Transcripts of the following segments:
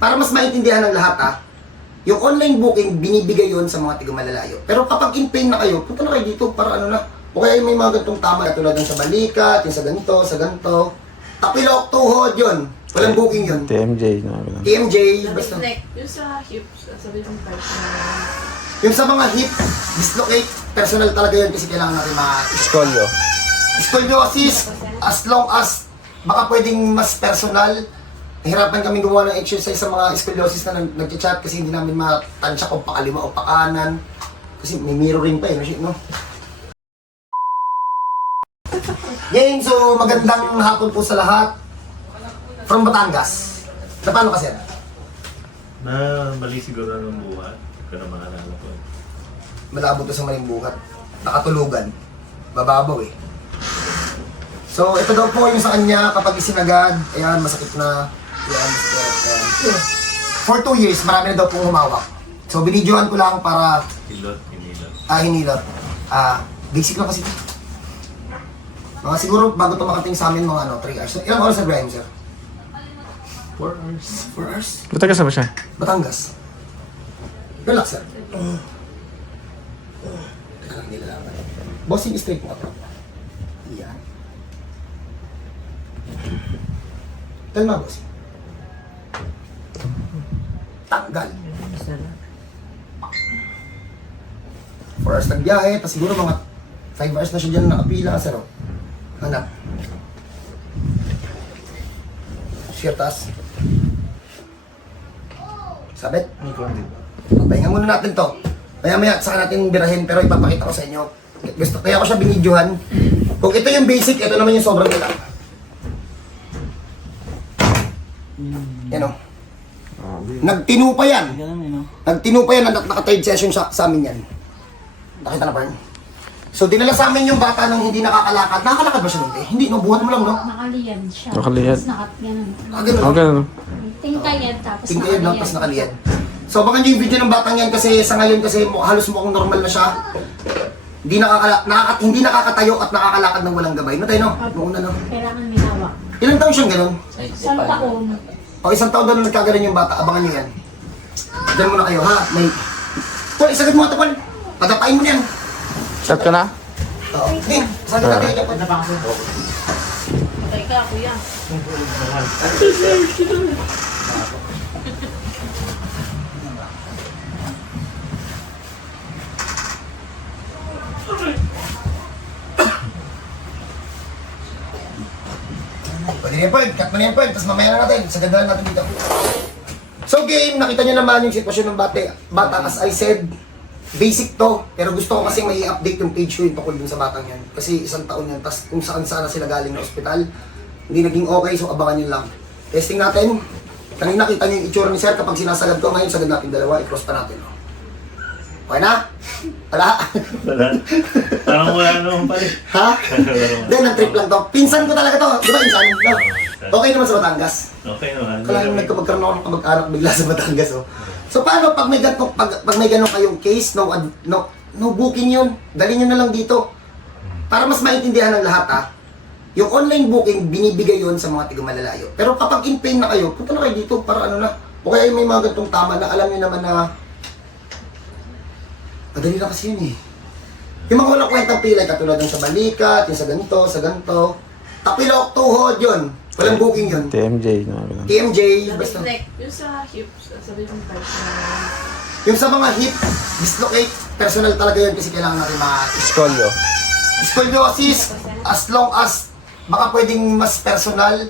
para mas maintindihan ng lahat ah, yung online booking, binibigay yon sa mga tiga malalayo. Pero kapag in pain na kayo, punta na kayo dito para ano na. O kaya may mga ganitong tama, tulad ng sa balikat, yung sa ganito, sa ganito. Tapilok, tuhod, yun. Walang booking yun. TMJ na lang. TMJ, Sabi basta. neck, yung sa hips, sabi ng part na Yung sa mga hip, dislocate, personal talaga yun kasi kailangan natin ma Skolyo. Scoliosis, as long as baka pwedeng mas personal, nahirapan kami gumawa ng exercise sa mga scoliosis na nag- nagchat kasi hindi namin matansya kung pakaliwa o pakanan. Kasi may mirroring pa eh, no? shit, no? Gang, so magandang hapon po sa lahat. From Batangas. Na paano kasi? Na mali siguro ng buhat. Hindi ko na maalala ko. Malabo to sa maling buhat. Nakatulugan. Bababaw eh. So, ito daw po yung sa kanya kapag isinagad. Ayan, masakit na. For two years, marami na daw pong humawak. So, binidyoan ko lang para Hilot, hinilot. ah, hinilot. Ah, basic lang kasi ito. Mga siguro bago ito makating sa amin mga ano, 3 hours. So, ilang oras na drive, sir? 4 hours. 4 hours? Ba't taga saan ba siya? Batangas. Relax, sir. Teka lang, nilalaman. Bossing straight mo ito. Yan. Kalma, bossing. Tanggal. 4 hours nagbiyahe, tapos siguro mga 5 hours na siya dyan nakapila, sir. oh. Hanap. Siya, taas. Sabit. Pahinga muna natin to. Maya maya, saka natin birahin, pero ipapakita ko sa inyo. Gusto, kaya ko siya binidyohan. Kung ito yung basic, ito naman yung sobrang nila. Yan o. Nagtinu pa yan. Nagtinu pa yan, nak naka-third session sa, sa amin yan. Nakita na pa yun? So, dinala sa amin yung bata nang hindi nakakalakad. Nakakalakad ba siya nun? Eh? Hindi, no? Buhat mo lang, no? Nakaliyan siya. Nakaliyan. Tapos nakat, ganun. Ah, ganun. Okay na. Tingkayad, tapos Tingkayad lang, tapos nakaliyan. So, baka yung video ng batang yan kasi sa ngayon kasi halos mukhang normal na siya. Hindi nakakala, nakaka, hindi nakakatayo at nakakalakad ng walang gabay. No tayo, no? Noong una, no? Kailangan may hawak. Ilang taon siyang ganun? Isang taon. O isang taon daw na nagkaganon yung bata. Abangan niyo yan. Diyan muna kayo, ha? May... Paul, isagad mo ito, Paul. Padapain mo na yan. Start ka na? Oo. Hey, saan ka tayo patay ka, kuya. Paul. Cut mo na Paul. Tapos mamaya na natin. Sagad na natin dito. So, game, nakita niyo naman yung sitwasyon ng bata. Bata, as I said, basic to. Pero gusto ko kasi may update yung page ko yung tungkol dun sa batang yan. Kasi isang taon yan. Tapos kung saan saan na sila galing na ospital, hindi naging okay. So, abangan nyo lang. Testing natin. Kanina nakita niyo yung itsura ni Sir kapag sinasagad ko. Ngayon, sagad natin dalawa. I-cross pa natin. Oh. Okay na? Wala? Wala. Parang wala naman pala. eh. ha? Then, nag-trip lang to. Pinsan ko talaga to. Di ba, pinsan? No. Okay naman sa Batangas. Okay naman. Kaya yung nagkabagkaroon ako ng kamag-anak bigla sa Batangas, oh. So, paano pag may ganito, pag, pag may ganun kayong case, no, ad- no, no booking yun. Dali nyo na lang dito. Para mas maintindihan ng lahat, ah. Yung online booking, binibigay yun sa mga tiga malalayo. Pero kapag in pain na kayo, punta na kayo dito para ano na. O kaya may mga ganitong tama na alam nyo naman na madali lang kasi yun eh. Yung mga walang kwentang pilay, katulad ng sa balikat, yung sa ganito, sa ganito. Tapilok, tuhod, yun. Walang booking yun. TMJ na lang. TMJ, Sabi basta. neck, yung sa hips, sabi ng part na Yung sa mga hip, dislocate, personal talaga yun kasi kailangan natin ma Skolyo. Scoliosis, as long as baka pwedeng mas personal,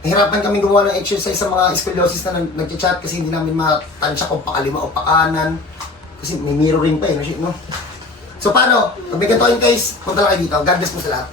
nahirapan kami gumawa ng exercise sa mga scoliosis na nag- nagchat kasi hindi namin matansya kung pakaliwa o pakanan. Kasi may mirroring pa eh, no shit, no? So paano? Pag may ganito kayong case, punta lang kayo dito. God bless po sa lahat.